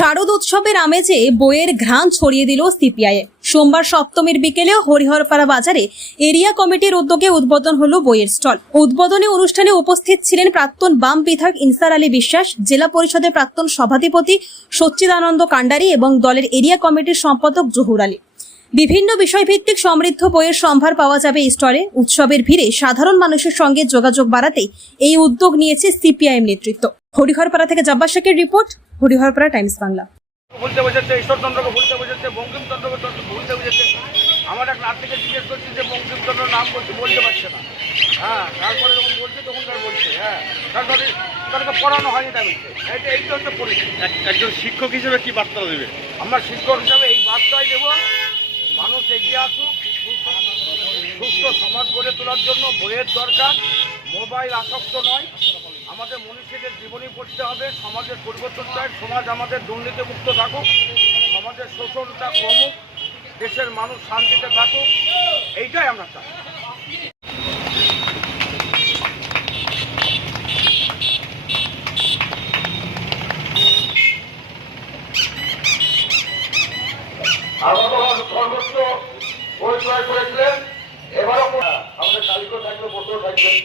শারদ উৎসবের আমেজে বইয়ের ঘ্রাণ ছড়িয়ে দিল সিপিআইএম। সোমবার সপ্তমীর বিকেলে হরিহরপাড়া বাজারে এরিয়া কমিটির উদ্যোগে উদ্বোধন হলো বইয়ের স্টল। উদ্বোধনী অনুষ্ঠানে উপস্থিত ছিলেন প্রাক্তন বাম বিধায়ক ইনসার আলী বিশ্বাস, জেলা পরিষদের প্রাক্তন সভাধিপতি সচ্চিদানন্দ কান্ডারি এবং দলের এরিয়া কমিটির সম্পাদক জহুর আলী। বিভিন্ন বিষয়ভিত্তিক সমৃদ্ধ বইয়ের সম্ভার পাওয়া যাবে এই স্টলে। উৎসবের ভিড়ে সাধারণ মানুষের সঙ্গে যোগাযোগ বাড়াতেই এই উদ্যোগ নিয়েছে সিপিআইএম নেতৃত্ব। হরিহরপাড়া থেকে জব্বার শেখের রিপোর্ট, হরিহরপাড়া টাইমস বাংলা। ভুলতে বসেছে, ঈশ্বরচন্দ্রকে ভুলতে বসেছে, বঙ্কিমচন্দ্রকে ভুলতে বসেছে। আমার এক নাট থেকে জিজ্ঞেস করছি যে বঙ্কিমচন্দ্রের নাম বলতে পারছে না। হ্যাঁ, তারপরে যখন বলছে তখন তার বলছে, হ্যাঁ, তারপরে তাদেরকে পড়ানো হয়নি, তাই বলছে। এইটা হচ্ছে পরিস্থিতি। একজন শিক্ষক হিসেবে কি বার্তা দেবে? আমরা শিক্ষক হিসাবে এই বার্তাই দেব, মানুষ এগিয়ে আসুক, সুস্থ সমাজ গড়ে তোলার জন্য বইয়ের দরকার। মোবাইল আসক্ত নয়, আমাদের মনীষীদের জীবনী পড়তে হবে। সমাজের পরিবর্তন চাই, সমাজ আমাদের দুর্নীতিমুক্ত থাকুক, সমাজের শোষণটা কমুক, দেশের মানুষ শান্তিতে থাকুক, এইটাই আমরা চাই। সর্বোচ্চ পরিচয় করেছিলেন, এবারও আমাদের কালিকও থাকবে, বসেও থাকবেন।